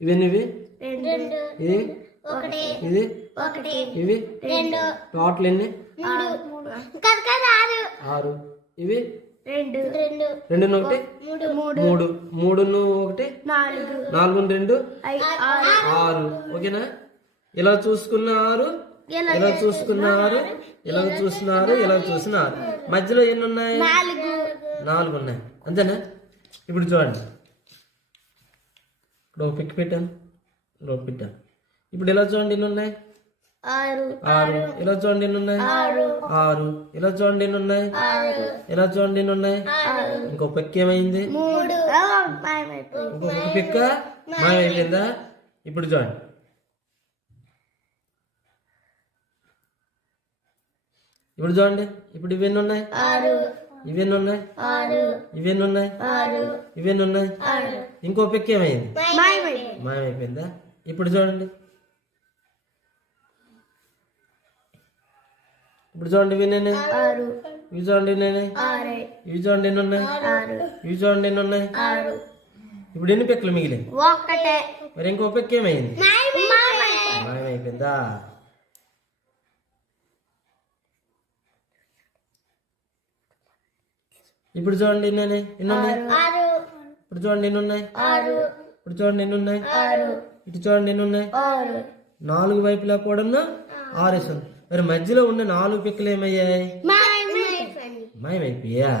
ఇవన్నీ ఇవి ఇది ఇది ఇవి టోటల్ ఎన్ని 6 ఇవి 2 ఒకటి 3 3 ఒకటి 4 2 6 ఓకేనా ఇలా చూసుకున్న 6 ఇలా చూసుకున్న 6 ఇలా చూస్తున్నారు ఇలా చూసిన 6 మధ్యలో ఎన్ని ఉన్నాయి 4 ఉన్నాయి అంతేనా ఇప్పుడు చూడండి ఇప్పుడు పిక్ పెట్టాను ఇప్పుడు ఇలా చూడండి ఎన్ని ఉన్నాయి 6 ఇలా చూడండి ఎన్ని ఉన్నాయి 6 ఇలా చూడండి ఎన్ని ఉన్నాయి ఇలా చూడండి ఎన్ని ఉన్నాయి ఇంకో పిక్ ఏమైంది ఇంకొక పిక్క మాయమైపోయిందా ఇప్పుడు చూడండి ఇప్పుడు ఇవన్నీ ఉన్నాయి ఇవన్నీ ఉన్నాయి ఇవన్నీ ఉన్నాయి ఇవన్నీ ఉన్నాయి ఇంకో పిక్ ఏమైంది మాయమైపోయిందా ఇప్పుడు చూడండి ఇవి చూడండి ఇవి చూడండి ఎన్ని ఉన్నాయి ఇవి చూడండి ఎన్ని ఉన్నాయి ఇప్పుడు ఎన్ని పిక్కలు మిగిలింది మరి ఇంకో పిక్ ఏమైంది మాయమైపోయిందా ఇప్పుడు చూడండి ఎన్ని ఉన్నాయి ఇప్పుడు చూడండి ఎన్ని ఉన్నాయి ఇప్పుడు చూడండి ఎన్ని ఉన్నాయి ఇటు చూడండి ఎన్ని ఉన్నాయి 4 వైపులా కూడా 6 వేసాను మరి మధ్యలో ఉన్న 4 పిక్కలు ఏమయ్యాయి మాయమైపోయా